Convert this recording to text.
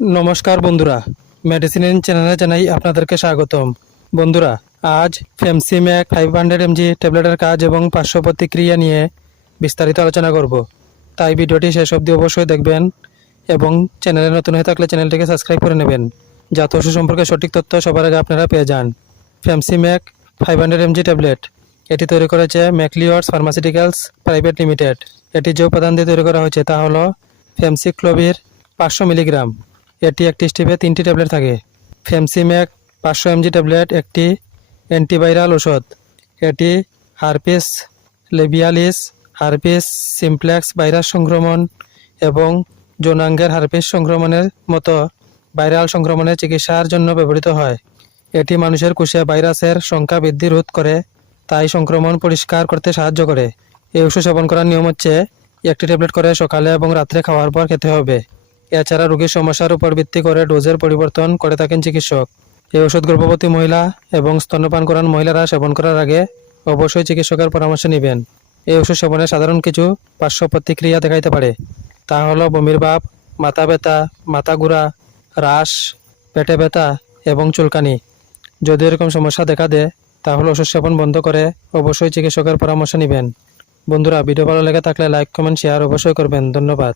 নমস্কার বন্ধুরা। মেডিসিন চ্যানেলে জানাই আপনাদেরকে স্বাগতম। বন্ধুরা, আজ ফেমসিম্যাক ফাইভ হান্ড্রেড এমজি ট্যাবলেটের কাজ এবং পার্শ্ব প্রতিক্রিয়া নিয়ে বিস্তারিত আলোচনা করব। তাই ভিডিওটি শেষ অবধি অবশ্যই দেখবেন এবং চ্যানেলে নতুন হয়ে থাকলে চ্যানেলটিকে সাবস্ক্রাইব করে নেবেন। যাতে ওষুধ সম্পর্কে সঠিক তথ্য সবার আগে আপনারা পেয়ে যান। ফেমসিম্যাক ফাইভ হান্ড্রেড এমজি ট্যাবলেট এটি তৈরি করেছে ম্যাকলিওয়ার্স ফার্মাসিউটিক্যালস প্রাইভেট লিমিটেড এটি যে উপাদান দিয়ে তৈরি করা হয়েছে তা হলো ফেমসিক্লোভির পাঁচশো মিলিগ্রাম। এটি একটি স্টিপে তিনটি ট্যাবলেট থাকে। ফেমসিম্যাক পাঁচশো এমজি ট্যাবলেট, একটি অ্যান্টিভাইরাল ওষুধ এটি herpes labialis, herpes simplex virus সংক্রমণ এবং যৌনাঙ্গের হারপিস সংক্রমণের মতো ভাইরাল সংক্রমণের চিকিৎসার জন্য ব্যবহৃত হয়। এটি মানুষের কোষে ভাইরাসের সংখ্যা বৃদ্ধি রোধ করে, তাই সংক্রমণ পরিষ্কার করতে সাহায্য করে। এই ওষুধ সেবন করার নিয়ম হচ্ছে, একটি ট্যাবলেট করে সকালে এবং রাত্রে খাওয়ার পর খেতে হবে। এছাড়া রোগীর সমস্যার উপর ভিত্তি করে ডোজের পরিবর্তন করে থাকেন চিকিৎসক। এই ওষুধ গর্ভবতী মহিলা এবং স্তন্যপান করান মহিলারা সেবন করার আগে অবশ্যই চিকিৎসকের পরামর্শ নেবেন। এই ওষুধ সেবনে সাধারণ কিছু পার্শ্ব প্রতিক্রিয়া দেখাইতে পারে। তা হলো বমির ভাব, মাথা ব্যথা, মাথা ঘোরা, রাশ, পেটে ব্যথা এবং চুলকানি। যদি এরকম সমস্যা দেখা দেয়, তাহলে ওষুধ সেবন বন্ধ করে অবশ্যই চিকিৎসকের পরামর্শ নেবেন। বন্ধুরা, ভিডিও ভালো লেগে থাকলে লাইক, কমেন্ট শেয়ার অবশ্যই করবেন। ধন্যবাদ।